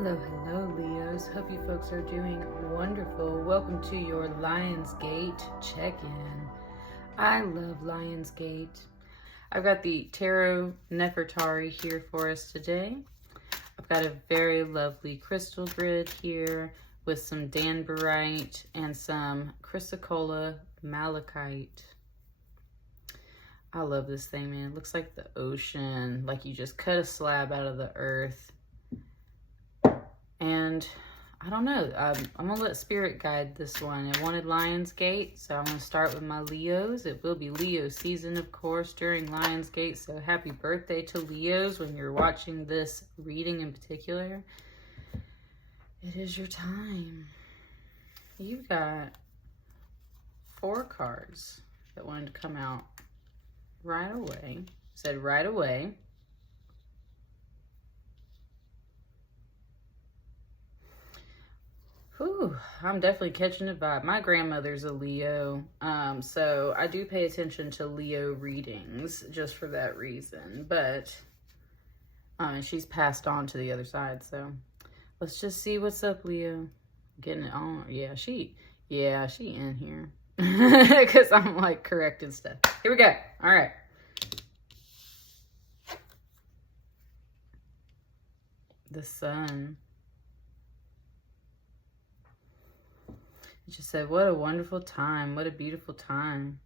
Hello, hello, Leos. Hope you folks are doing wonderful. Welcome to your Lionsgate check-in. I love Lionsgate. I've got the Tarot Nefertari here for us today. I've got a very lovely crystal grid here with some Danburite and some Chrysocolla Malachite. I love this thing, man. It looks like the ocean, like you just cut a slab out of the earth. And I don't know, I'm gonna let Spirit guide this one. I wanted Lionsgate, so I'm gonna start with my Leos. It will be Leo season, of course, during Lionsgate, so happy birthday to Leos when you're watching this reading in particular. It is your time. You've got 4 cards that wanted to come out right away. Said right away. Whew, I'm definitely catching a vibe. My grandmother's a Leo, so I do pay attention to Leo readings just for that reason. But she's passed on to the other side, so let's just see what's up, Leo. Getting it on. Yeah, she in here because I'm like correcting stuff. Here we go. All right. The sun. It just said, what a wonderful time. What a beautiful time.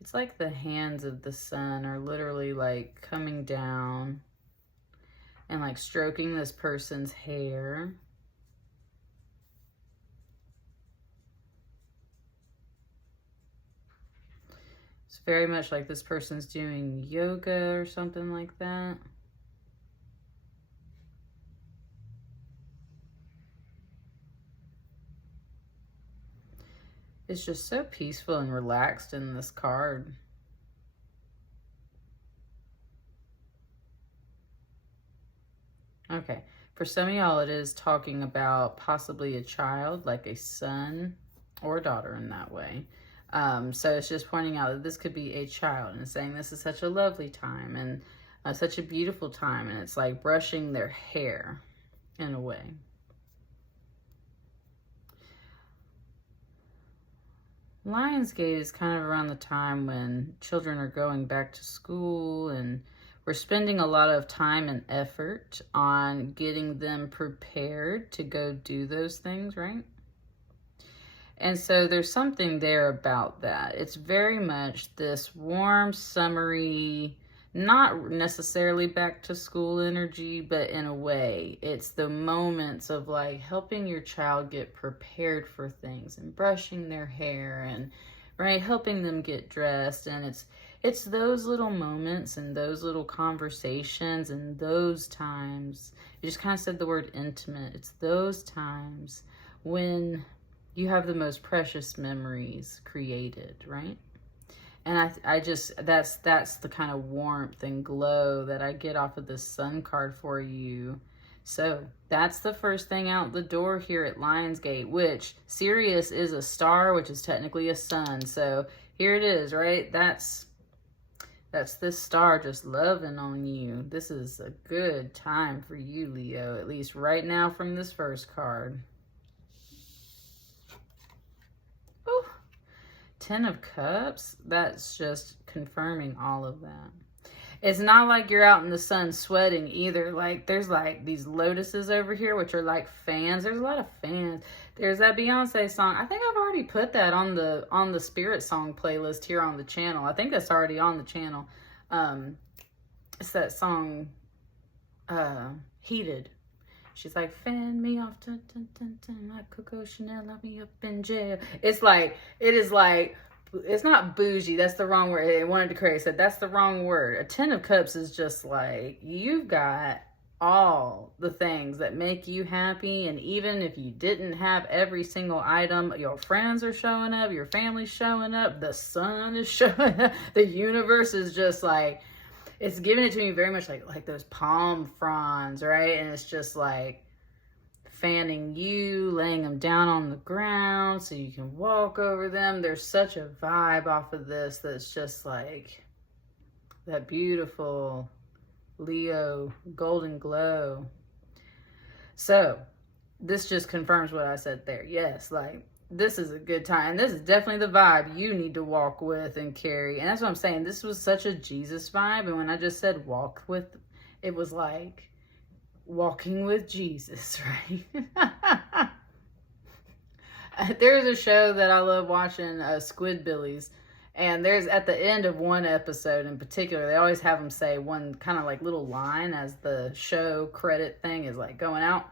It's like the hands of the sun are literally like coming down and like stroking this person's hair. It's very much like this person's doing yoga or something like that. It's just so peaceful and relaxed in this card. Okay, for some of y'all it is talking about possibly a child, like a son or daughter in that way. So it's just pointing out that this could be a child and saying this is such a lovely time and such a beautiful time. And it's like brushing their hair in a way. Lionsgate is kind of around the time when children are going back to school and we're spending a lot of time and effort on getting them prepared to go do those things, right? And so there's something there about that. It's very much this warm, summery, not necessarily back to school energy, but in a way, it's the moments of like helping your child get prepared for things and brushing their hair and right, helping them get dressed. And it's those little moments and those little conversations and those times. You just kind of said the word intimate. It's those times when you have the most precious memories created, right? And I just, that's the kind of warmth and glow that I get off of this sun card for you. So that's the first thing out the door here at Lionsgate, which Sirius is a star, which is technically a sun. So here it is, right? That's this star just loving on you. This is a good time for you, Leo, at least right now from this first card. 10 of Cups, that's just confirming all of that. It's not like you're out in the sun sweating either. Like there's like these lotuses over here, which are like fans. There's a lot of fans. There's that Beyonce song. I think I've already put that on the Spirit Song playlist here on the channel. I think that's already on the channel. It's that song, Heated. She's like, fan me off, dun, dun, dun, dun, like Coco Chanel, let me up in jail. It's like, it is like, it's not bougie. That's the wrong word. I wanted to correct. Said that's the wrong word. A 10 of Cups is just like, you've got all the things that make you happy. And even if you didn't have every single item, your friends are showing up, your family's showing up, the sun is showing up, the universe is just like, it's giving it to me very much like those palm fronds, right? And it's just like fanning you, laying them down on the ground so you can walk over them. There's such a vibe off of this that's just like that beautiful Leo golden glow. So this just confirms what I said there. Yes, like this is a good time. This is definitely the vibe you need to walk with and carry. And that's what I'm saying. This was such a Jesus vibe. And when I just said walk with, it was like walking with Jesus, right? There's a show that I love watching, Squidbillies. And there's at the end of one episode in particular, they always have them say one kind of like little line as the show credit thing is like going out.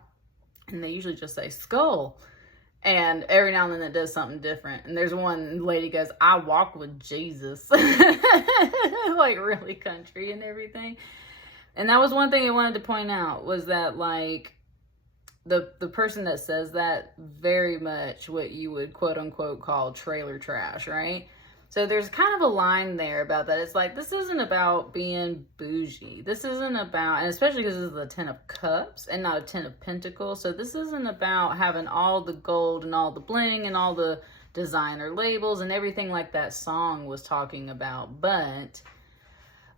And they usually just say skull. And every now and then it does something different. And there's one lady goes, I walk with Jesus. Like really country and everything. And that was one thing I wanted to point out was that like the person that says that very much what you would quote unquote call trailer trash, right? So there's kind of a line there about that. It's like, this isn't about being bougie. This isn't about, and especially because this is the 10 of Cups and not a 10 of Pentacles. So this isn't about having all the gold and all the bling and all the designer labels and everything like that song was talking about. But,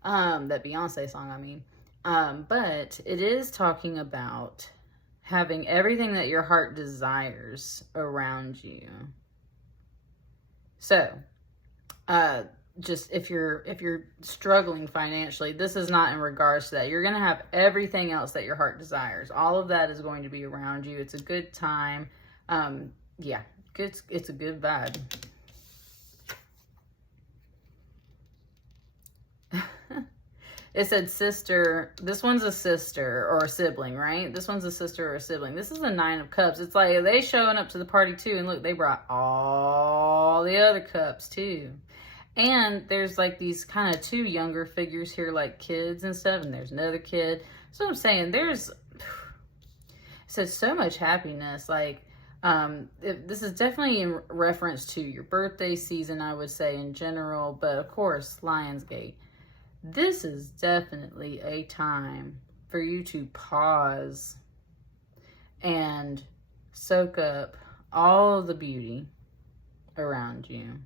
that Beyonce song, I mean. But it is talking about having everything that your heart desires around you. So, just if you're struggling financially, this is not in regards to that. You're going to have everything else that your heart desires. All of that is going to be around you. It's a good time. Yeah, it's a good vibe. It said sister. This one's a sister or a sibling, right? This one's a sister or a sibling. This is a 9 of Cups. It's like they showing up to the party too. And look, they brought all the other cups too. And there's like these kind of 2 younger figures here, like kids and stuff. And there's another kid. So I'm saying there's, it says so much happiness. Like, this is definitely in reference to your birthday season, I would say in general. But of course, Lionsgate. This is definitely a time for you to pause and soak up all of the beauty around you.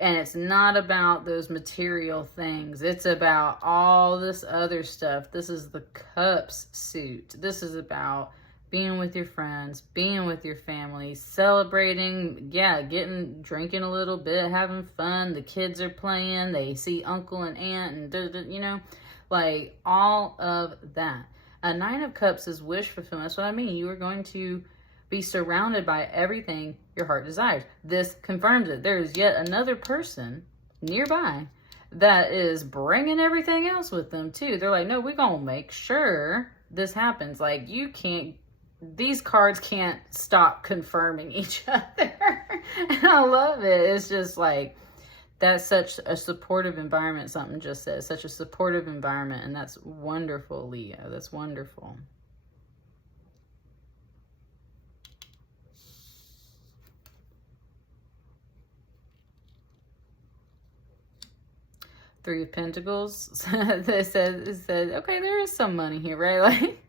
And it's not about those material things. It's about all this other stuff. This is the Cups suit. This is about being with your friends, being with your family, celebrating, yeah, drinking a little bit, having fun. The kids are playing. They see uncle and aunt and, you know, like all of that. A 9 of Cups is wish fulfillment. That's what I mean. You are going to be surrounded by everything your heart desires. This confirms it. There is yet another person nearby that is bringing everything else with them too. They're like, no, we're going to make sure this happens. Like, you can't, these cards can't stop confirming each other. And I love it. It's just like, that's such a supportive environment. Something just says such a supportive environment. And that's wonderful, Leo. That's wonderful. Three of Pentacles. It said, okay, there is some money here, right? Like,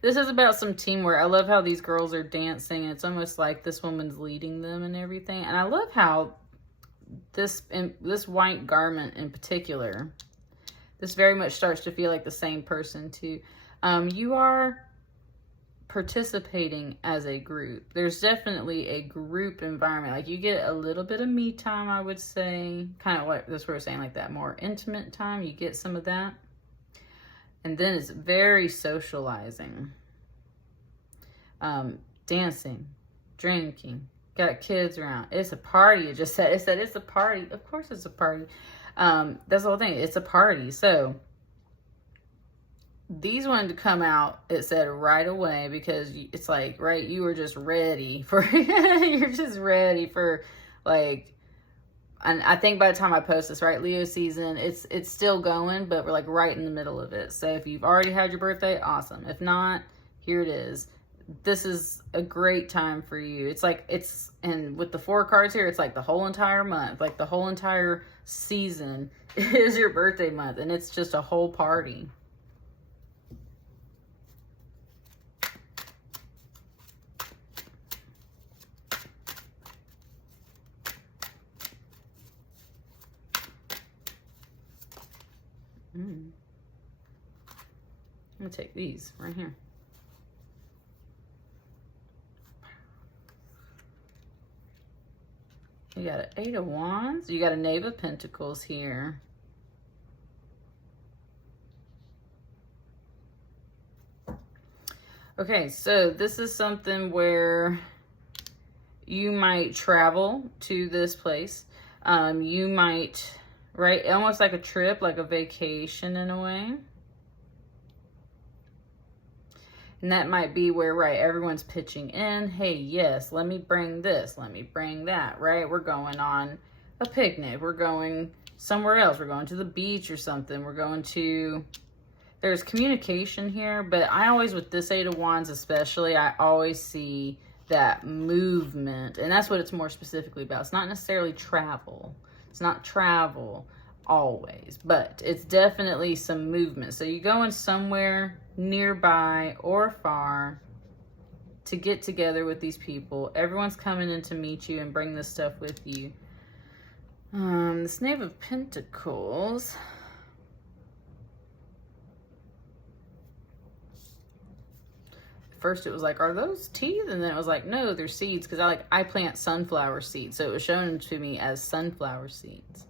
this is about some teamwork. I love how these girls are dancing. It's almost like this woman's leading them and everything. And I love how this white garment in particular, this very much starts to feel like the same person too. You are participating as a group. There's definitely a group environment. Like, you get a little bit of me time, I would say. Kind of like this, we're saying like that more intimate time. You get some of that. And then it's very socializing. Dancing, drinking, got kids around. It's a party. It just said, it's a party. Of course it's a party. That's the whole thing. It's a party. So these wanted to come out, it said, right away, because it's like, right, you were just ready for, you're just ready for, like, and I think by the time I post this, right, Leo season, it's still going, but we're like right in the middle of it. So if you've already had your birthday, awesome. If not, here it is. This is a great time for you. It's like, and with the 4 cards here, it's like the whole entire month, like the whole entire season is your birthday month, and it's just a whole party. I'm gonna take these right here. You got an 8 of Wands. You got a Knave of Pentacles here. Okay, so this is something where you might travel to this place. You might, right, almost like a trip, like a vacation in a way. And that might be where, right, everyone's pitching in. Hey, yes, let me bring this. Let me bring that, right? We're going on a picnic. We're going somewhere else. We're going to the beach or something. We're going to... There's communication here, but I always, with this 8 of Wands especially, I always see that movement. And that's what it's more specifically about. It's not necessarily travel. It's not travel always, but it's definitely some movement. So you're going somewhere nearby or far to get together with these people. Everyone's coming in to meet you and bring this stuff with you. This Knave of Pentacles. First it was like, are those teeth? And then it was like, no, they're seeds, because I plant sunflower seeds. So it was shown to me as sunflower seeds.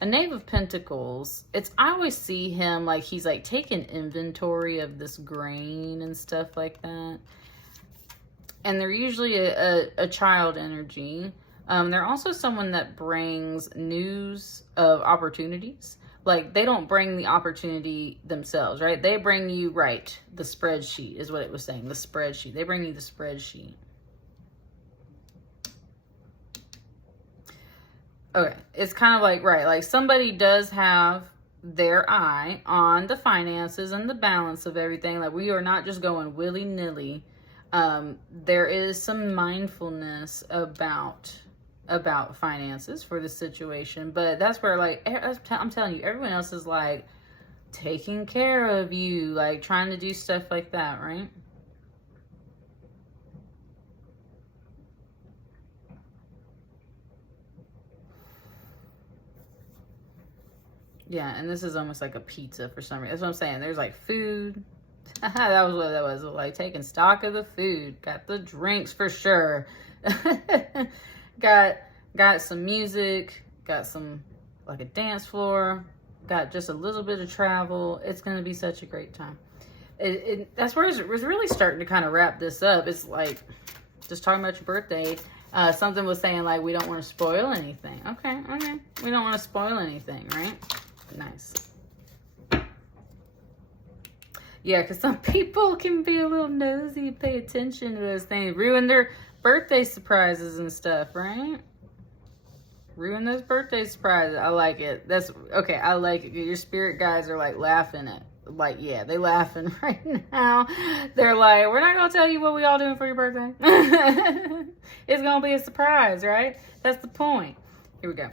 A Knave of Pentacles, I always see him like he's like taking inventory of this grain and stuff like that. And they're usually a child energy. They're also someone that brings news of opportunities. Like, they don't bring the opportunity themselves, right? They bring you, right, the spreadsheet is what it was saying, the spreadsheet. They bring you the spreadsheet. Okay, it's kind of like, right, like somebody does have their eye on the finances and the balance of everything. Like, we are not just going willy-nilly. There is some mindfulness about finances for the situation, but that's where, like, I'm telling you, everyone else is like taking care of you, like trying to do stuff like that, right? Yeah, and this is almost like a pizza for some reason. That's what I'm saying. There's like food. That was what that was. Like taking stock of the food. Got the drinks for sure. Got some music, got some, like a dance floor, got just a little bit of travel. It's going to be such a great time. That's where it's really starting to kind of wrap this up. It's like, just talking about your birthday, something was saying like, we don't want to spoil anything. Okay. We don't want to spoil anything, right? Nice. Yeah, because some people can be a little nosy, pay attention to those things, ruin their birthday surprises and stuff, right? Ruin those birthday surprises. I like it. That's okay. I like it. Your spirit guys are like laughing at, like, yeah, they laughing right now. They're like, we're not gonna tell you what we all doing for your birthday. It's gonna be a surprise, right? That's the point. Here we go.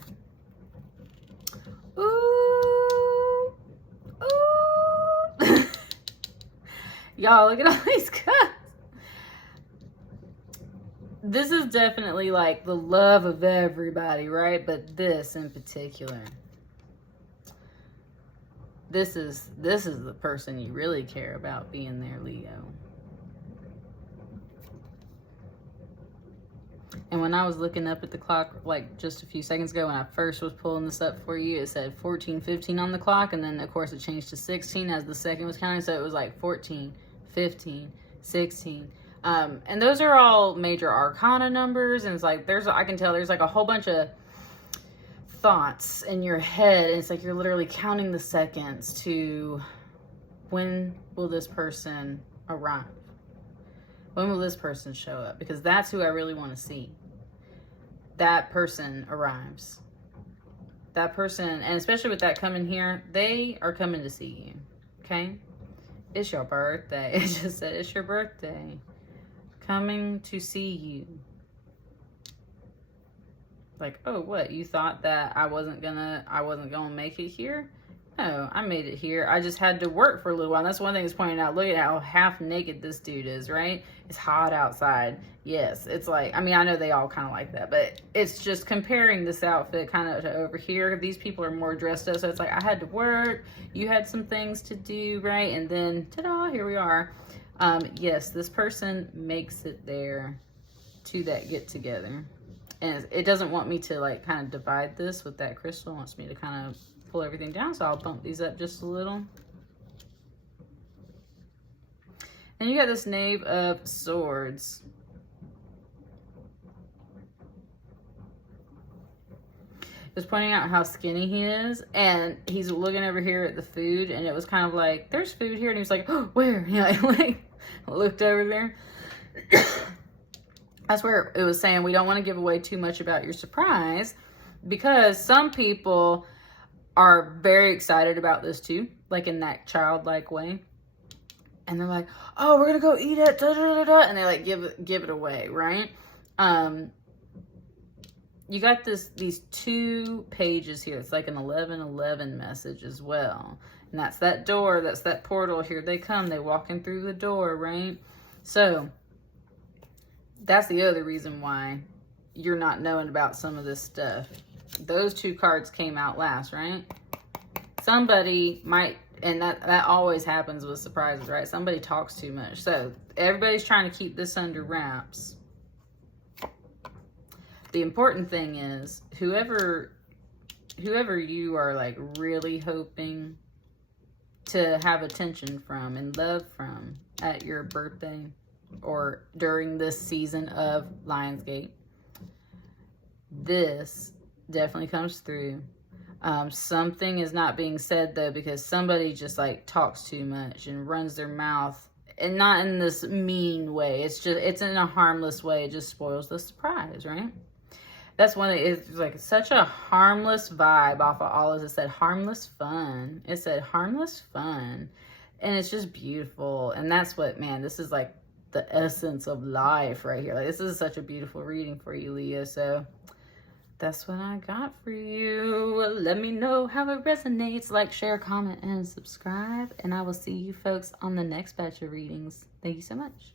Ooh, ooh. Y'all, look at all these cards. This is definitely like the love of everybody, right? But this in particular, this is the person you really care about being there, Leo. And when I was looking up at the clock, like just a few seconds ago, when I first was pulling this up for you, it said 14:15 on the clock. And then, of course, it changed to 16 as the second was counting. So it was like 14, 15, 16. And those are all major arcana numbers. And it's like, I can tell there's like a whole bunch of thoughts in your head. And it's like you're literally counting the seconds to when will this person arrive? When will this person show up? Because that's who I really want to see. That person arrives. That person, and especially with that coming here, they are coming to see you. Okay? It's your birthday. It just said it's your birthday. Coming to see you. Like, oh, what? You thought that I wasn't gonna make it here? Oh, I made it here. I just had to work for a little while. And that's one thing that's pointing out. Look at how half naked this dude is, right? It's hot outside. Yes, it's like, I mean, I know they all kind of like that, but it's just comparing this outfit kind of to over here. These people are more dressed up. So it's like, I had to work. You had some things to do, right? And then, ta-da, here we are. Yes, this person makes it there to that get together. And it doesn't want me to like kind of divide this with that crystal. It wants me to kind of pull everything down, so I'll bump these up just a little. And you got this Knave of Swords. Just pointing out how skinny he is, and he's looking over here at the food, and it was kind of like, there's food here, and he was like, oh, where? You know, like looked over there. That's where it was saying we don't want to give away too much about your surprise, because some people are very excited about this too, like in that childlike way. And they're like, oh, we're going to go eat it, da, da, da, da, and they like give it away, right? You got these 2 pages here. It's like an 11:11 message as well. And that's that door, that's that portal. Here they come, they walking through the door, right? So that's the other reason why you're not knowing about some of this stuff. Those 2 cards came out last, right? Somebody might, and that always happens with surprises, right? Somebody talks too much. So everybody's trying to keep this under wraps. The important thing is whoever you are like really hoping to have attention from and love from at your birthday or during this season of Lionsgate, this definitely comes through. Something is not being said though, because somebody just like talks too much and runs their mouth, and not in this mean way. It's in a harmless way. It just spoils the surprise, right? That's one. It's like such a harmless vibe off of all of this. It said harmless fun. It said harmless fun, and it's just beautiful. And that's what, man, this is like the essence of life right here. Like, this is such a beautiful reading for you, Leo. So that's what I got for you. Let me know how it resonates. Like, share, comment, and subscribe. And I will see you folks on the next batch of readings. Thank you so much.